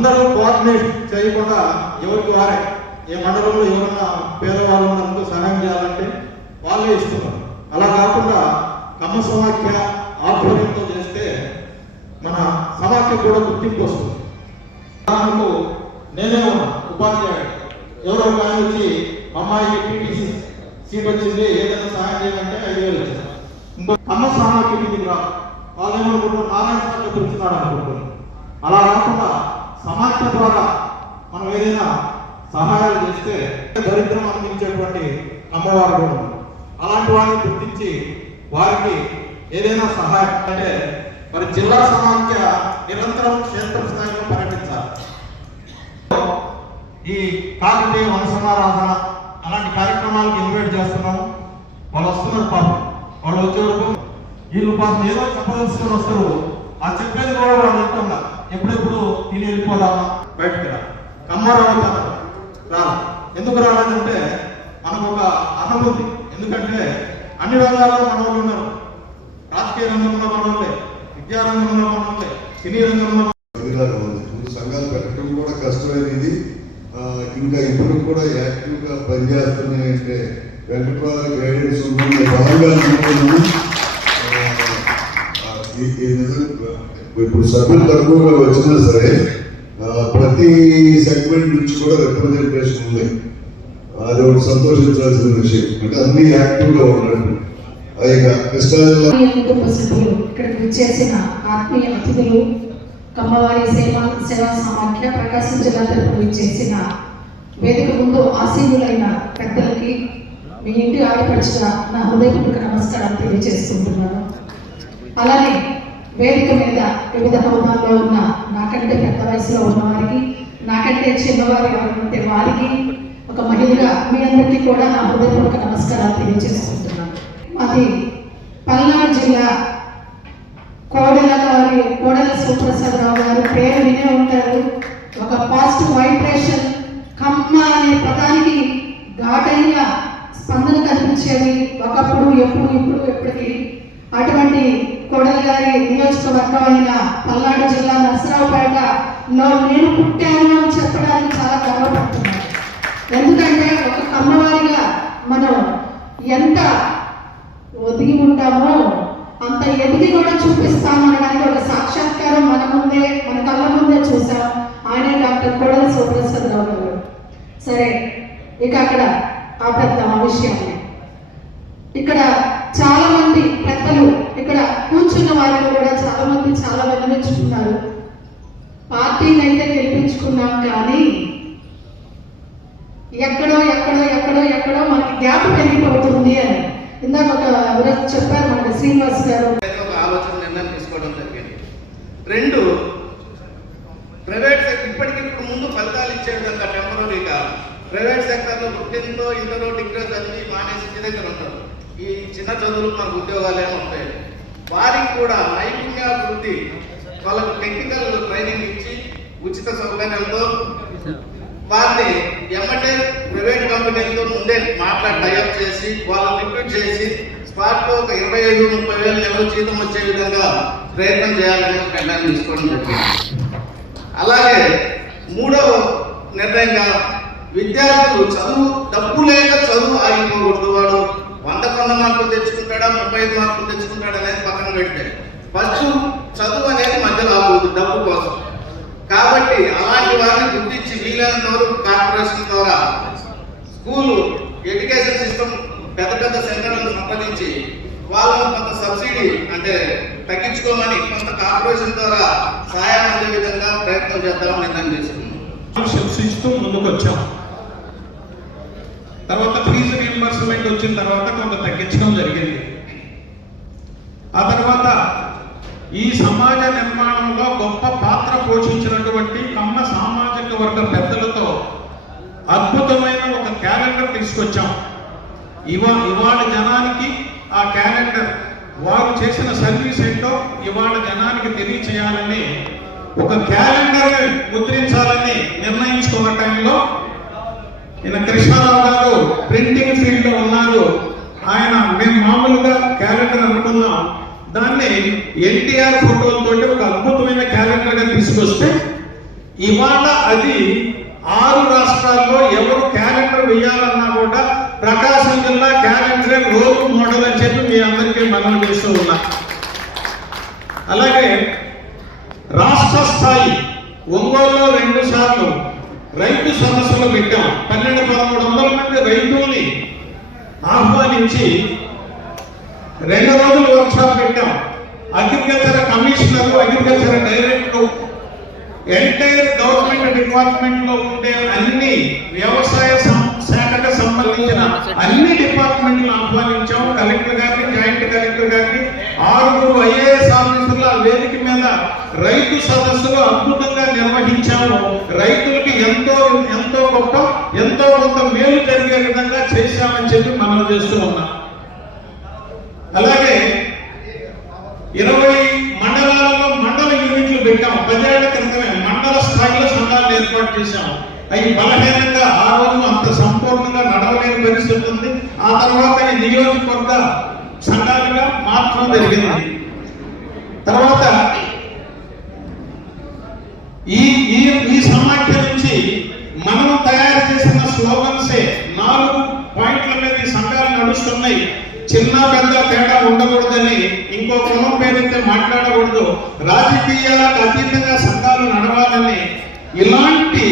అందరూ కోఆర్డినేట్ చేయకుండా ఎవరికి వారే ఏ మండలంలో ఎవరన్నా పేదవాళ్ళు ఉన్నందుకు సహాయం చేయాలంటే వాళ్ళే ఇస్తున్నారు. అలా కాకుండా కమ్మ సమాఖ్య ఆధ్వర్యంతో చేస్తే మన సమాఖ్య కూడా గుర్తింపు వస్తుంది. ఉదాహరణకు నేనే ఉన్నా ఉపాధ్యాయుడు, ఎవరో ఒక ఆయన వచ్చి అమ్మాయికి టీటీసీ సీట్ వచ్చింది ఏదైనా సహాయం చేయాలంటే 5,000 వచ్చింది. ఇంకో కమ్మ సమాఖ్య మీటింగ్ రా వాళ్ళేమనుకుంటారు నారాయణ స్వామి పిలుస్తున్నాడు అనుకుంటున్నారు. అలా కాకుండా సమాఖ్య ద్వారా మనం ఏదైనా సహాయాలు చేస్తే దరిద్రం అందించేటువంటి అమ్మవారు కూడా అలాంటి వారిని గుర్తించి వారికి ఏదైనా సహాయం అంటే మరి జిల్లా సమాఖ్య నిరంతరం క్షేత్రస్థాయిలో పర్యటించాలి. ఈ కాకతీయ వంశనారాధన అలాంటి కార్యక్రమాలకు ఇన్వైట్ చేస్తున్నాము. వాళ్ళు వస్తున్నారు పాపం, వాళ్ళు వచ్చేవరకు వీళ్ళు పాపం ఏదో చెప్పదలుచుకొని వస్తారు. ఆ చెప్పేది కూడా వాళ్ళు అంటున్నారు ఎప్పుడెప్పుడు తిని వెళ్ళిపోదామా బయటకు రా కమ్మారావు రా. ఎందుకు రాలేదంటే మనకు ఒక అనుభూతి. ఎందుకంటే అన్ని రంగాల్లో మనవాళ్ళు ఉన్నారు. రాజకీయ రంగంలో మనవాళ్ళే, విద్యా రంగంలో మనవాళ్ళే, సినీ రంగంలో సంఘాలు పెట్టడం కూడా కష్టమైనది. ఇంకా ఇప్పుడు కూడా యాక్టివ్గా పనిచేస్తున్నాయంటే వెంకటరావు గైడెన్స్ ఉంటుంది బాగా. ఇప్పుడు సభ్యులు తక్కువగా వచ్చినా సరే ప్రతి సెగ్మెంట్ నుంచి కూడా రిప్రజెంటేషన్ ఉంది. అది ఒకటి సంతోషించాల్సిన విషయం. అంటే అన్ని యాక్టివ్గా ఉన్నట్టు. ఇక్కడికి వచ్చేసిన ఆత్మీయ అతిథులు, కమ్మవారి సేవా సమాఖ్య ప్రకాశం జిల్లా తరపున చేసిన వేదిక ముందు ఆసీనులైన పెద్దలకి, మీ ఇంటి ఆడపడిచిన నా హృదయపూర్వక నమస్కారాలు తెలియజేస్తుంటున్నాను. అలానే వేదిక మీద వివిధ హోదాల్లో ఉన్న నాకంటే పెద్ద వయసులో ఉన్న వారికి, నాకంటే చిన్నవారి ఉంటే వారికి, ఒక మహిళగా మీ అందరికీ కూడా నా హృదయపూర్వక నమస్కారాలు తెలియజేస్తుంటున్నాను. అది పల్నాడు జిల్లా కోడెల సుప్రసాదరావు గారు పేరు వినే ఉంటారు. ఒక పాజిటివ్ వైబ్రేషన్, కమ్మ అనే పదానికి ఘాటైన స్పందన కనిపించేది ఒకప్పుడు, ఇప్పుడు ఎప్పటికీ. అటువంటి కోడెల గారి నియోజకవర్గం అయిన పల్నాడు జిల్లా నరసరావుపేటలో నేను పుట్టాను అని చెప్పడానికి చాలా గర్వపడుతున్నాను. ఎందుకంటే ఒక కమ్మవారిగా మనం ఎంత ఒదిగి ఉంటామో అంత ఎదిగి కూడా చూపిస్తామనడానికి ఒక సాక్షాత్కారం మన ముందే, మన కళ్ళ ముందే చూసాం. ఆయనే డాక్టర్ కోడెల సుప్రసాదరావు గారు. సరే, ఇక అక్కడ ఆపేద్దాం ఆ విషయాన్ని. ఇక్కడ చాలా మంది పెద్దలు ఇక్కడ కూర్చున్న వారిలో కూడా చాలా మంది చాలా విన్నవించుకున్నారు. పార్టీని అయితే గెలిపించుకున్నాం, కానీ ఎక్కడో మనకి గ్యాప్ పెరిగిపోతుంది అని ఇందాక ఒక చెప్పారు మనకి శ్రీనివాస్ గారు. ఆలోచన నిర్ణయం తీసుకోవడం జరిగింది. 2, ప్రైవేట్ సెక్టర్ ఇప్పటికిప్పుడు ముందు ఫలితాలు ఇచ్చే విధంగా టెంపరీగా ప్రైవేట్ సెక్టర్లో పుట్టిందో ఇంటరో డిగ్రీ చదివి మానేసి ఇంటి దగ్గర ఉంటారు. ఈ చిన్న చదువులు మనకు ఉద్యోగాలు ఏమి ఉంటాయి. వారికి కూడా నైపుణ్యాభివృద్ధి, వాళ్ళకు టెక్నికల్ ట్రైనింగ్ ఇచ్చి ఉచిత సౌకర్యాలతో వారిని ఎమ్మటే ప్రైవేట్ కంపెనీలతో ముందే టైఅప్ చేసి వాళ్ళని రిక్రూట్ చేసి స్పాట్లో ఒక 25-30 వేల నెలల జీతం వచ్చే విధంగా ప్రయత్నం చేయాలని నిర్ణయం తీసుకోవడం జరిగింది. అలాగే 3వ నిర్ణయంగా విద్యార్థులు చదువు డబ్బు లేక చదువు ఆగిపోకూడదు. వాడు 100 మార్కులు తెచ్చుకుంటాడా 35 మార్కులు తెచ్చుకుంటాడా అనేది పక్కన పెడితే ఫస్ట్ చదువు అనేది మధ్యలో ఆగకూడదు డబ్బు కోసం. కాబట్టి అలాంటి వారిని గుర్తించి వీలైనంత వరకు కార్పొరేషన్ ద్వారా స్కూలు ఎడ్యుకేషన్ సిస్టమ్ పెద్ద సెంటర్లను సంప్రదించి వాళ్ళను కొంత సబ్సిడీ అంటే తగ్గించుకోమని కొంత కార్పొరేషన్ ద్వారా సహాయం అందే విధంగా ప్రయత్నం చేద్దామని నిర్ణయం చేసుకున్నాం. ముందుకు వచ్చాం. తర్వాత ఫీజు రీయింబర్స్మెంట్ వచ్చిన తర్వాత కొంత తగ్గించడం జరిగింది. ఆ తర్వాత ఈ సమాజ నిర్మాణంలో గొప్ప పాత్ర పోషించినటువంటి కమ్మ సామాజిక వర్గ పెద్దలతో అద్భుతమైన ఒక క్యాలెండర్ తీసుకొచ్చాం. ఇవాళ జనానికి ఆ క్యాలెండర్ వారు చేసిన సర్వీస్ ఏంటో ఇవాళ జనానికి తెలియచేయాలని ఒక క్యాలెండర్ ముద్రించాలని నిర్ణయించుకున్న టైంలో ఈయన కృష్ణారావు గారు ప్రింటింగ్ ఫీల్డ్ లో ఉన్నారు. ఆయన మేము మామూలుగా క్యాలెండర్ అనుకున్నాం, దాన్ని ఎన్టీఆర్ ఫోటోలతో ఒక అద్భుతమైన క్యాలెండర్ గా తీసుకొస్తే ఇవాళ అది 6 రాష్ట్రాల్లో ఎవరు క్యాలెండర్ వేయాలన్నా కూడా ప్రకాశం జిల్లా క్యాలెండరే రోల్ మోడల్ అని చెప్పి మీ అందరికీ మనం చేస్తూ ఉన్నా. అలాగే రాష్ట్ర స్థాయి ఒంగోలులో 2 సార్లు రైతు సదస్సులు పెట్టాం. 1200-1300 మంది రైతుల్ని ఆహ్వానించి 2 రోజులు వర్క్షాప్ పెట్టాం. Agriculture commissioner, agriculture director, entire government department లో ఉండే అన్ని వ్యవసాయ శాఖకు సంబంధించిన అన్ని డిపార్ట్మెంట్లు ఆహ్వానించాం. కలెక్టర్ గారిని, జాయింట్ కలెక్టర్ గారిని, 6 ఐఏఎస్ ఆఫీసర్ల వేదిక మీద రైతు సదస్సులు అద్భుతంగా నిర్వహించాము. రైతులకి ఎంతో కొంత మేలు జరిగే విధంగా చేశామని చెప్పి మనం చేస్తూ ఉన్నాం. అలాగే 20 మండలాల్లో మండల యూనిట్లు పెట్టాం. 10 ఏళ్ల క్రితమే మండల స్థాయిలో సంఘాలు ఏర్పాటు చేశాము. అవి బలహీనంగా ఆ రోజు అంత సంపూర్ణంగా నడవలేని పరిస్థితి ఉంది. ఆ తర్వాత ఈ నియోజకవర్గ సంఘాలుగా మార్చడం జరిగింది. తర్వాత ఈ సమాఖ్య నుంచి మనం తయారు చేసిన స్లోగన్సే 4 పాయింట్ల మీద ఈ సంఘాలు నడుస్తున్నాయి. చిన్న పెద్ద తేడా ఉండకూడదని, ఇంకో కులం పేరైతే మాట్లాడకూడదు, రాజకీయాలకు అతీతంగా సంఘాలు నడవాలని, ఇలాంటి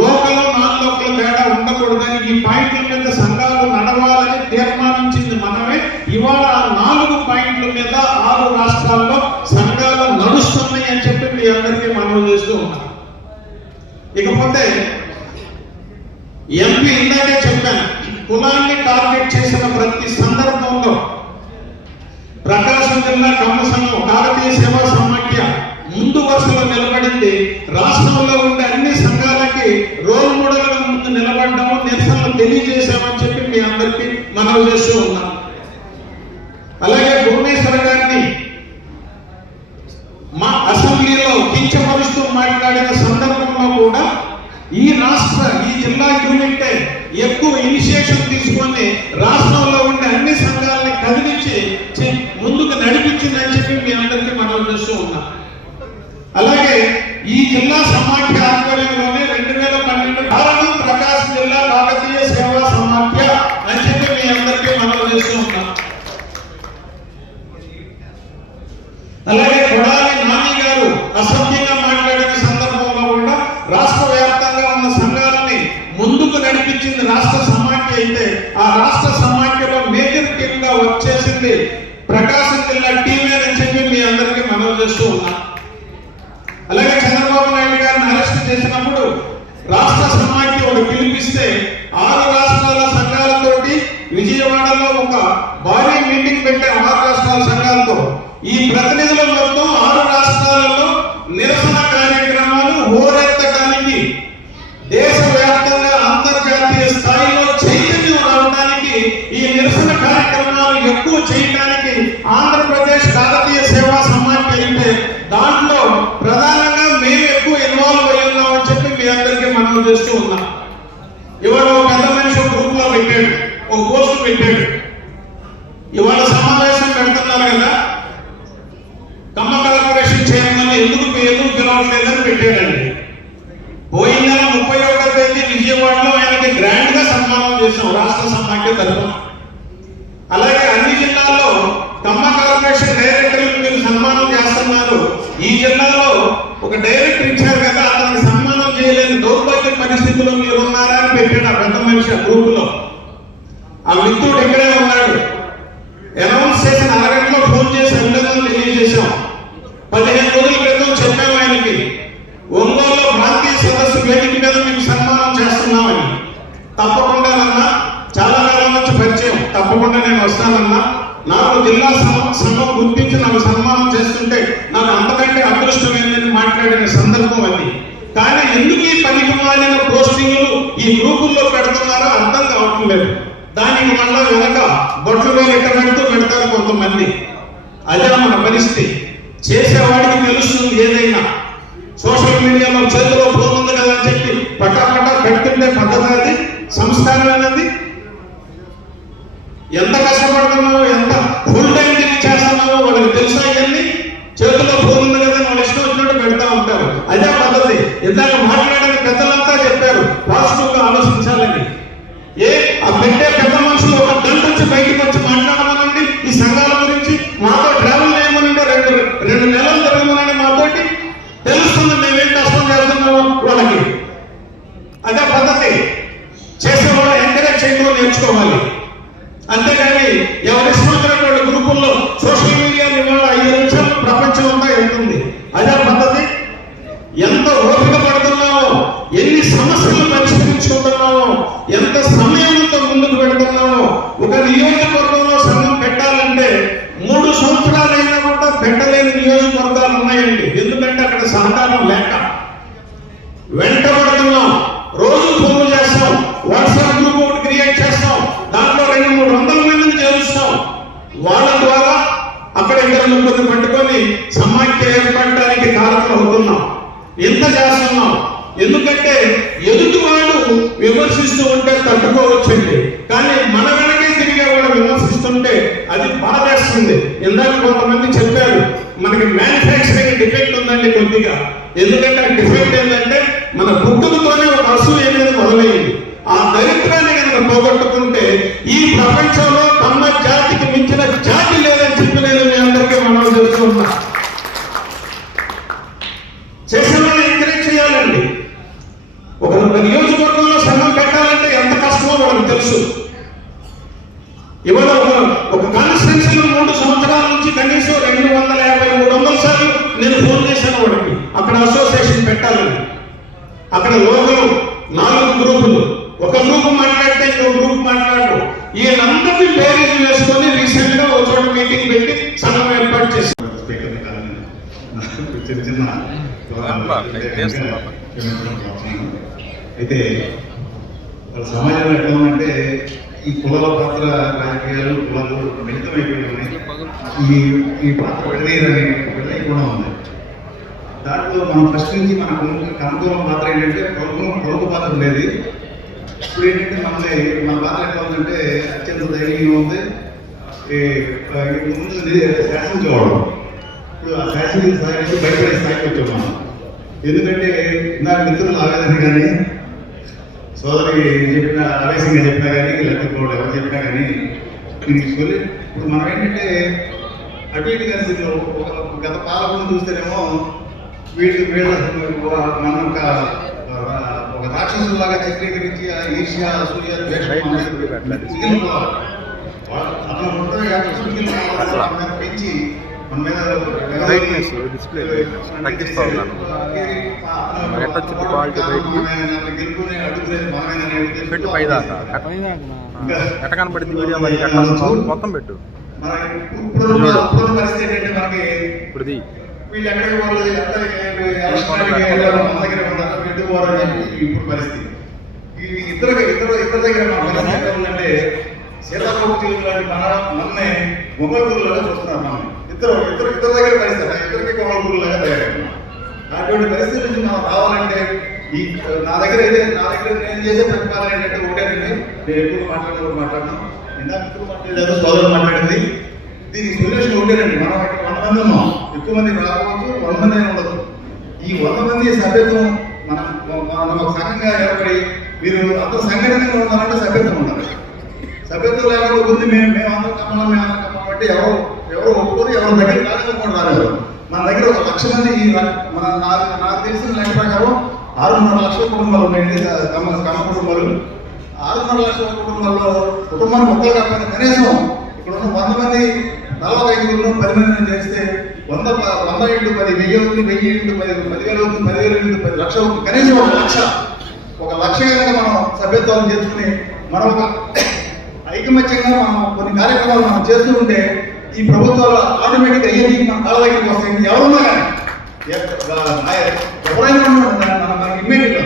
లోకల్ నాన్ లోకల్ తేడా ఉండకూడదని ఈ పాయింట్ల మీద సంఘాలు నడవాలని తీర్మానించింది మనమే. ఇవాళ 4 పాయింట్ల మీద 6 రాష్ట్రాల్లో సంఘాలు నడుస్తున్నాయి అని చెప్పి మీ అందరికీ మనం చేస్తూ ఉన్నాం. ఇకపోతే ఎంపీ ఇందాకే చెప్పాను, కులాన్ని టార్గెట్ చేసిన ప్రతి సందర్భంలో ప్రకాశం జిల్లా కమ్మ సంఘం, కాకతీయ సేవా సమాఖ్య ముందు వరుసలో నిలబడింది. రాష్ట్రంలో ఉండే అన్ని సంఘాలకి రోల్ మోడల్ గా ముందు నిలబడ్డాము, నిరసనలు తెలియజేశామని చెప్పి మీ అందరికీ మనం చేస్తూ ఉన్నాం. అలాగే భువనేశ్వర్ గారిని మా అసెంబ్లీలో కించపరుస్తూ మాట్లాడిన సందర్భంలో కూడా ఈ జిల్లా యూనిట్ ఎక్కువ ఇనిషియేషన్ తీసుకొని రాష్ట్రంలో ఉండే అన్ని సంఘాలని కదిలించి ముందుకు నడిపించిందని చెప్పి మీ అందరికీ మనం చేస్తూ ఉన్నాం. అలాగే ఈ జిల్లా సమాఖ్య ఆధ్వర్యంలోనే 2012 కారణం ప్రకాశం జిల్లా కాకతీయ సేవా సమాఖ్య అని చెప్పి మీ అందరికీ మనం చేస్తూ ఉన్నాం. అలాగే కొడాలి నాని గారు అసభ్యంగా మాట్లాడిన సందర్భంలో కూడా రాష్ట్ర వ్యాప్తంగా ఉన్న సంఘాలని ముందుకు నడిపించింది రాష్ట్ర సమాఖ్య అయితే, ఆ రాష్ట్ర సమాఖ్యలో మేజర్ టీమ్ గా వర్క్ చేసింది ప్రకాశం జిల్లా టీమే అని చెప్పి మీ అందరికీ మనం చేస్తూ ఉన్నాం. అలాగే చంద్రబాబు నాయుడు గారిని అరెస్ట్ చేసినప్పుడు రాష్ట్ర సమాఖ్య ఒక పిలిపిస్తే 6 రాష్ట్రాల సంఘాలతోటి విజయవాడలో ఒక భారీ మీటింగ్ పెట్టే 6 రాష్ట్రాల సంఘాలతో ఈ ప్రతినిధుల మొత్తం 6 రాష్ట్రాలలో నిరసన కార్యక్రమాలు హోరెత్తడానికి, దేశవ్యాప్తంగా అంతర్జాతీయ స్థాయిలో చైతన్యం రావడానికి, ఈ నిరసన కార్యక్రమాలు ఎక్కువ చేయడానికి ఆంధ్రప్రదేశ్ కాకతీయ సేవా సమాఖ్య అయితే దాంట్లో ప్రధానంగా మేము ఎక్కువ ఇన్వాల్వ్ అయి ఉన్నామని చెప్పి మీ అందరికీ మనం చేస్తూ ఉన్నాం. ఇవాళ ఒక పెద్ద మనిషి ఒక గ్రూప్ లో పెట్టాడు, ఒక పోస్ట్ పెట్టాడు, ఇవాళ సమావేశం పెడుతున్నారు కదా, కమ్మ కార్పొరేషన్ చైర్మన్ ఎందుకు పిలవట్లేదని పెట్టాడండి. పోయిన నెల 31వ తేదీ విజయవాడలో ఆయనకి గ్రాండ్ గా సన్మానం చేశాం రాష్ట్ర సమాఖ్య తరఫున. అలాగే అన్ని జిల్లాల్లో కమ్మ కార్పొరేషన్ డైరెక్టర్లకు మీరు సన్మానం చేస్తున్నారు. ఈ జిల్లాలో ఒక డైరెక్టర్ ఇచ్చారు కదా, అతనికి సన్మానం చేయలేని దౌర్భాగ్య పరిస్థితుల్లో మీరు ఉన్నారా అని పెట్టాడు ఆ పెద్ద మనిషి ఆ గ్రూప్ లో. ఆ మిత్రుడు ఇక్కడే ఉన్నాడు. అనౌన్స్ చేసిన అరగంటలో ఫోన్ చేసి అభినందనలు తెలియజేశాం. 15 రోజుల క్రితం చెప్పాము ఆయనకి, ఒంగోలులో ప్రాంతీయ సదస్సు వేదిక మీద మీకు సన్మానం చేస్తున్నామని. తప్పకుండానన్నా, చాలా కాలం నుంచి పరిచయం, తప్పకుండా నేను వస్తానన్నా, నాకు జిల్లా సంఘం గుర్తించి నాకు సన్మానం చేస్తుంటే నాకు అంతకంటే అదృష్టం ఏంటని మాట్లాడిన సందర్భం అది. కానీ ఎందుకు ఈ పనికి మాలిన పోస్టింగ్లు ఈ గ్రూపుల్లో పెడుతున్నారో అర్థం కావటం లేదు. దానికి మళ్ళా వెనక బొట్లు ఎట్ట పెడతారు కొంతమంది. అదే మన పరిస్థితి. చేసేవాడికి తెలుస్తుంది ఏదైనా. సోషల్ మీడియాలో చేతిలో ఫోన్ ఉంది కదా అని చెప్పి పటాపటా పెడుతుంటే పద్ధతి అది సంస్కారమైనది. ఎంత కష్టపడుతున్నావో, ఎంత ఫుల్ టైం తిరిగి చేస్తున్నావో వాళ్ళకి తెలుసా. ఇవన్నీ చేతిలో ఫోన్ ఉంది కదా వాళ్ళు ఇష్టం వచ్చినట్టు పెడతా ఉంటారు. అదే పద్ధతి. ఇందాక రెండు నెలలు తిరగమని మాతోటి తెలుస్తుంది మేమేం కష్టం చేస్తున్నామో వాళ్ళకి. అదే పద్ధతి. చేసేవాళ్ళు ఎంకరేజ్ చేయడం నేర్చుకోవాలి. అంతేగాని ఎవరి ఇష్టమైనటువంటి గ్రూపుల్లో సోషల్ మీడియా ఇవాళ 5 నిమిషాలు ప్రపంచం అంతా వెళ్తుంది. అదే పద్ధతి. ఎంత ఓపిక పడుతున్నామో, ఎన్ని సమస్యలు పరిష్కరించుకుంటున్నామో, ఎంత సమయంతో ముందుకు పెడుతున్నామో. ఒక నియోజకవర్గంలో సంఘం పెట్టాలంటే 3 సంవత్సరాలైనా కూడా పెట్టలేని నియోజకవర్గాలు ఉన్నాయండి. ఎందుకంటే అక్కడ సహకారం లేక వెంటబడుతున్నాం. రోజు ఫోన్ చేస్తాం, వాట్సాప్ గ్రూప్ ఒకటి క్రియేట్ చేస్తాం, దాంట్లో 200-300 మందిని చేరుస్తాం. వాళ్ళ ద్వారా అక్కడ 2-3 పట్టుకొని సమాఖ్య ఏర్పడటానికి కారణం అవుతున్నాం. ఎంత చేస్తున్నాం? ఎందుకంటే ఎదుటివాడు విమర్శిస్తూ ఉంటే తట్టుకోవచ్చండి, కానీ మన వెనకే తిరిగేవాడు విమర్శిస్తుంటే అది బాధేస్తుంది. ఇందాక కొంతమంది చెప్పారు మనకి మ్యానుఫ్యాక్చరింగ్ డిఫెక్ట్ ఉందండి కొద్దిగా. ఎందుకంటే ఆ డిఫెక్ట్ ఏంటంటే మన పుట్టుకతోనే ఒక అసూయ అనేది మొదలైంది. ఆ దరిద్రాన్ని కనుక పోగొట్టుకుంటే ఈ ప్రపంచంలో కమ్మ జాతికి మించిన జాతి లేదని చెప్పి నేను మీ అందరికీ మనం చేస్తూ ఉన్నా. చేసేవాళ్ళు ఎంకరేజ్ చేయాలండి. ఒక నియోజకవర్గంలో సంఘం పెట్టాలంటే ఎంత కష్టమో వాళ్ళకి తెలుసు. ఇవాళ ఒక కాన్స్టిట్యూన్సీలో 3 సంవత్సరాల నుంచి కనీసం 250-300 సార్లు నేను ఫోన్ చేశాను వాడికి. అక్కడ అసోసియేషన్ పెట్టాలని. అక్కడ లోకల్ 4 గ్రూపులు, ఒక గ్రూప్ మాట్లాడితే ఇంకో గ్రూప్ మాట్లాడు. వీళ్ళందరినీ బేరీజ్ వేసుకొని రీసెంట్ గా ఒక చోట మీటింగ్ పెట్టి సంఘం ఏర్పాటు చేశారు. అయితే సమాజంలో ఎట్లా ఉందంటే ఈ కులాల పాత్ర రాజకీయాలు కులాలు మిళితమైపోయినాయి. ఈ పాత్ర వెళ్ళకుండా ఉంది. దాంట్లో మనం ఫస్ట్ నుంచి మనకు కనుగోలం పాత్ర ఏంటంటే ప్రభుత్వ పాత్ర ఉండేది. ఇప్పుడు ఏంటంటే మన పాత్ర ఎట్లా ఉందంటే అత్యంత ధైర్యంగా ఉంది. ముందు శాసించేవాడు. ఇప్పుడు ఆ శాసన స్థాయి నుంచి భయపడే స్థాయికి వచ్చాం మనం. ఎందుకంటే ఇందాక మిత్రులు ఆవేదన కానీ సోదరి చెప్పిన ఆవేశంగా చెప్పినా కానీ లేకపోతే ఎవరు చెప్పినా కానీ దీనికి சொல்லி ఇప్పుడు మనం ఏంటంటే అటు ఇటు కలిసి గత పాలకులను చూస్తేనేమో వీళ్ళ మనం ఒక రాక్షసులాగా చిత్రీకరించి ఆ ఈర్ష్య అసూయ అతను మొత్తం పెంచి మన మీద డిస్ప్లే తగ్గిస్తా ఉన్నాను. ఎట్ట వచ్చింది క్వాలిటీ గెలుపునే అడుగులేదు మనమే పెట్టు పైదాకా ఎట్ట కనపడింది వీడియో మరి ఎట్లా మొత్తం పెట్టు. ఇప్పుడు పరిస్థితి ఏంటంటే మనకి ఇప్పుడు వీళ్ళు ఎక్కడికి వాళ్ళు మన దగ్గర పెట్టుకోవాలని చెప్పి ఇప్పుడు పరిస్థితి. ఇతర దగ్గర మన పరిస్థితి అంటే సీతాకోటి లాంటి మనమే మొగల్పూర్లాగా చూస్తున్నారు. మనం ఇతర దగ్గర పరిస్థితి ఇద్దరికి మొగల్పూర్లాగా తయారైనా అటువంటి పరిస్థితి నుంచి మనం రావాలంటే నా దగ్గర నేను చేసే ప్రతిపాదన ఏంటంటే ఒకటేనండి. నేను ఎక్కువ మాట్లాడను. ఇందాక ఎక్కువ మాట్లాడలేదు, సోదరులు మాట్లాడింది. దీనికి సొల్యూషన్ ఒకటేనండి. మనం 100 మంది ఉన్నాం, ఎక్కువ మంది రాకపోవచ్చు, 100 మంది అయినా ఉండదు. ఈ 100 మంది సభ్యత్వం మనం ఒక సంఘంగా ఏర్పడి మీరు అంత సంఘటనగా ఉండాలంటే సభ్యత్వం ఉండాలి. సభ్యత్వం లేకుండా ఉంది మేమందరం కమ్మలం అంటే ఎవరు ఒప్పుకొని ఎవరి దగ్గర కాలేకపోవడం రాలేదు. మన దగ్గర 1 లక్ష మంది నాకు తెలిసిన లెక్క ప్రకారం 6.5 లక్షల కుటుంబాలు ఉన్నాయండి. కమ్మ కుటుంబాలు 6.5 లక్షల కుటుంబాల్లో కుటుంబాన్ని ఒక్కరు కాకపోతే కనీసం ఇక్కడ ఉన్న 100 మంది 45 10 మందిని చేస్తే 100 ఇంటూ 10 1000 అవుతుంది, 1000 ఇంటూ 10 10,000 అవుతుంది, 10,000 ఇంటూ 10 లక్షలు అవుతుంది. కనీసం 1 లక్ష కనుక మనం సభ్యత్వాలు చేసుకుని మనం ఒక ఐకమత్యంగా మనం కొన్ని కార్యక్రమాలు మనం చేస్తూ ఉంటే ఈ ప్రభుత్వాలు ఆటోమేటిక్గా అయ్యేది మన కాళ్ళ దగ్గరికి వస్తాయి. ఎవరున్నా కానీ ఎవరైనా మన ఇమ్మీడియట్గా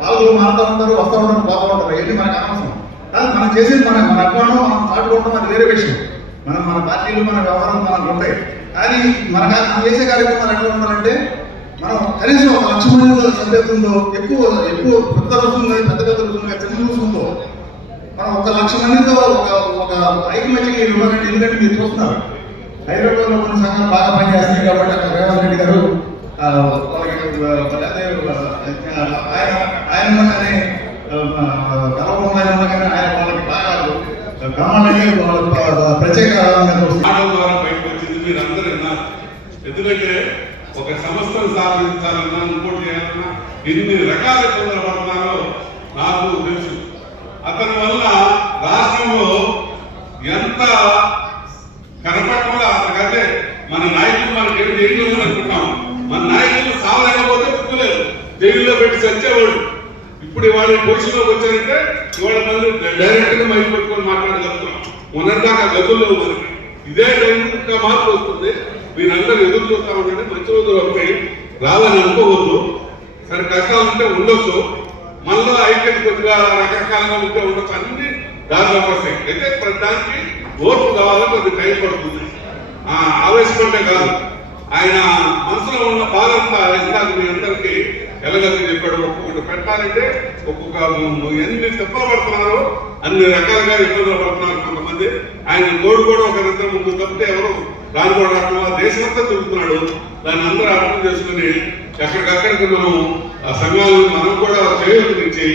పాలు మారుతూ ఉంటారు, వస్తూ ఉంటారు, పోతూ ఉంటారు. అవన్నీ మనకు అనవసరం. కానీ మనం చేసేది మన అభిమానం మనం చాటుకుంటాం, అది వేరే విషయం. మన పార్టీలు మన వ్యవహారం మనకు ఉంటాయి. కానీ మనం చేసే కార్యక్రమాలు ఎట్లా ఉండాలంటే మనం కనీసం 1 లక్ష మంది సభ్యత్వంతో ఎక్కువ పెద్ద వస్తుంది, పెద్ద వస్తుంది, చిన్న వస్తుందో మనం 1 లక్ష మందితో ఒక ఐకమత్యంగా ఇవ్వాలంటే. ఎందుకంటే మీరు చూస్తున్నారు హైదరాబాద్లో కొన్ని సంఘాలు బాగా పనిచేస్తున్నాయి కాబట్టి అక్కడ రేవంత్ రెడ్డి గారు ఆయన కానీ గర్వంలో కానీ ఆయన వాళ్ళకి బాగా బ్రహ్మాండంగా ప్రత్యేక ద్వారా బయటకు వచ్చింది. మీరు మీరందరూ విన్నారు. ఎందుకంటే ఒక సంస్థను స్థాపించాలన్నా ఇంకోటి చేయాలన్నా ఎన్ని రకాల ఇబ్బందులు పడుతున్నారో నాకు తెలుసు. అతని వల్ల రాష్ట్రంలో ఎంత కనపడకుండా అంతకంటే మన నాయకులు మనకి ఏమి జైల్లో అనుకుంటాం. మన నాయకులు సావలేకపోతే గుర్తులేదు, జైల్లో పెట్టి చచ్చేవాడు. ఇప్పుడు వాళ్ళ పొజిషన్లోకి వచ్చారంటే ఇవాళ మళ్ళీ డైరెక్ట్ గా మైలు పెట్టుకొని మాట్లాడగలుగుతున్నాం. మొన్నటిదాకా గదుల్లో మనకి ఇదే టైం ఇంకా మార్పు వస్తుంది. మీరందరూ ఎదురు చూస్తా ఉండండి. మంచి రోజులు వస్తాయి, రాదని అనుకోవద్దు. సరే కష్టాలు ఉంటే ఉండొచ్చు, మళ్ళీ ఐక్యత కొద్దిగా రకరకాలుగా ఉంటే ఉండొచ్చు, అన్ని దారిలో వస్తాయి. అయితే ప్రతిదానికి ఓర్పు కావాలని కొద్ది టైం పడుతుంది. ఆవేశపడ్డే కాదు, ఆయన మనసులో ఉన్న బాధంతా ఇందాక మీ అందరికీ ఎలాగని చెప్పాడు. ఒక్కొక్కటి పెట్టాలంటే ఒక్కొక్క ఎన్ని తిప్పలు పడుతున్నారో అన్ని రకాలుగా ఇబ్బందులు పడుతున్నారు కొంతమంది. ఆయన తోడు కూడా ఒకరిద్దరు ముందు తప్పితే ఎవరు రానుకోవడం దేశమంతా తిరుగుతున్నాడు. దాన్ని అందరూ అర్థం చేసుకుని ఎక్కడికక్కడికి మనం ఆ సంఘాలను మనం కూడా చేయొచ్చు.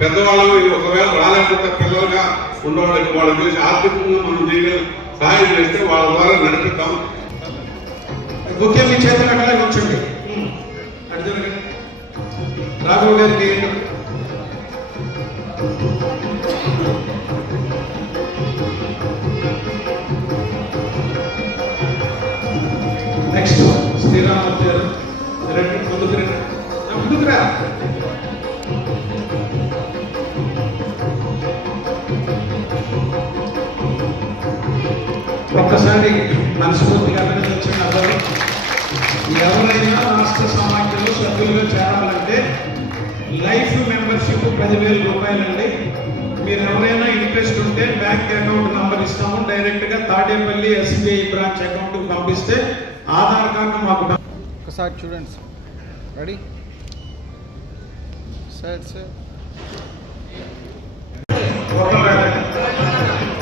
పెద్దవాళ్ళని ఒకవేళ రాలేకపోతే పిల్లలుగా ఉండేవాళ్ళకి వాళ్ళ చేసి ఆర్థికంగా మనం చేయగల సహాయం చేస్తే వాళ్ళ ద్వారా నడిపిద్దాం. ఓకే, మీ చేతులు అక్కడే ఉంచండి. రాఘవ గారికి నెక్స్ట్ శ్రీరామూర్తి గారు రండి, ముందుకురా. ఒక్కసారి మనస్ఫూర్తిగా అభినందించండి అందరూ. ఎవరైనా రాష్ట్ర సమాఖ్యలో సభ్యులుగా చేరాలంటే లైఫ్ మెంబర్షిప్ 10,000 రూపాయలండి. మీరు ఎవరైనా ఇంట్రెస్ట్ ఉంటే బ్యాంక్ అకౌంట్ నంబర్ ఇస్తాము. డైరెక్ట్గా తాడేపల్లి SBI బ్రాంచ్ అకౌంట్కి పంపిస్తే ఆధార్ కార్డు మాకు ఒకసారి చూడండి సార్. రెడీ సార్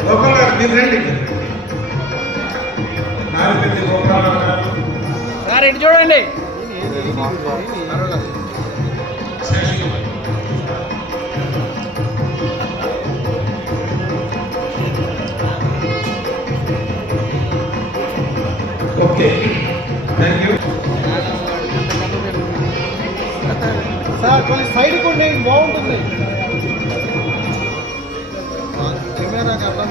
లోకల్ గారు మీరు రండి. నాలుగు గోపాలరావు గారు సార్ ఇటు చూడండి. Okay, thank you sir. కొంచెం సైడ్ కొండి, బాగుంటుంది. కెమెరాకి అర్థం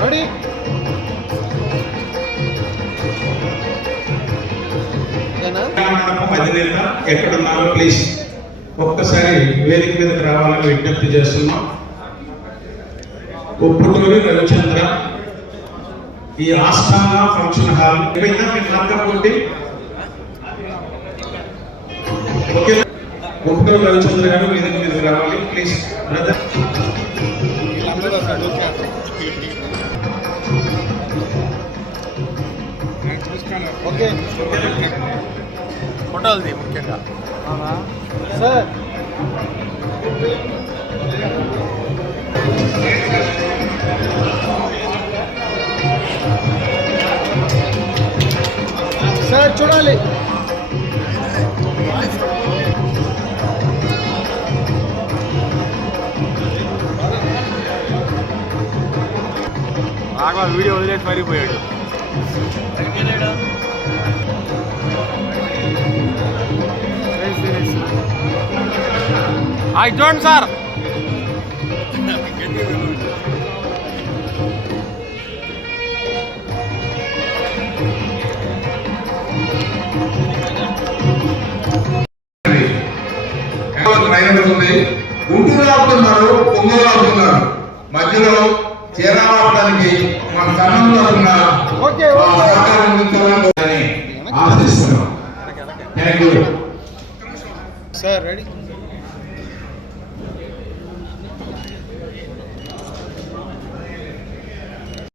రెడీ. ఎక్కడున్నారో ప్లీజ్ ఒక్కసారి వేదిక మీదకి రావాలని విజ్ఞప్తి చేస్తున్నాం. ఉప్పుటూరి రవిచంద్ర, ఈ ఆస్థాన ఫంక్షన్ హాల్ మీద మీరు నక్కకుండి. ఓకే, ఉప్పుటూరి రవిచంద్ర గారు వేదిక మీదకి రావాలి ప్లీజ్. బ్రదర్ ఓకే, ఫోటోలది ముఖ్యంగా సార్. సార్ చూడాలి. బాగా వీడియో వదిలేసి మరిపోయాడు. చూడండి సార్. గుంటూరు ఆపుతున్నారు, పొంగలు ఆపుతున్నారు. మధ్యలో చేరావడానికి మన సంఘంలో ఉన్న సహకారం అందించాలని ఆశిస్తున్నాం. Thank you sir. రెడీ.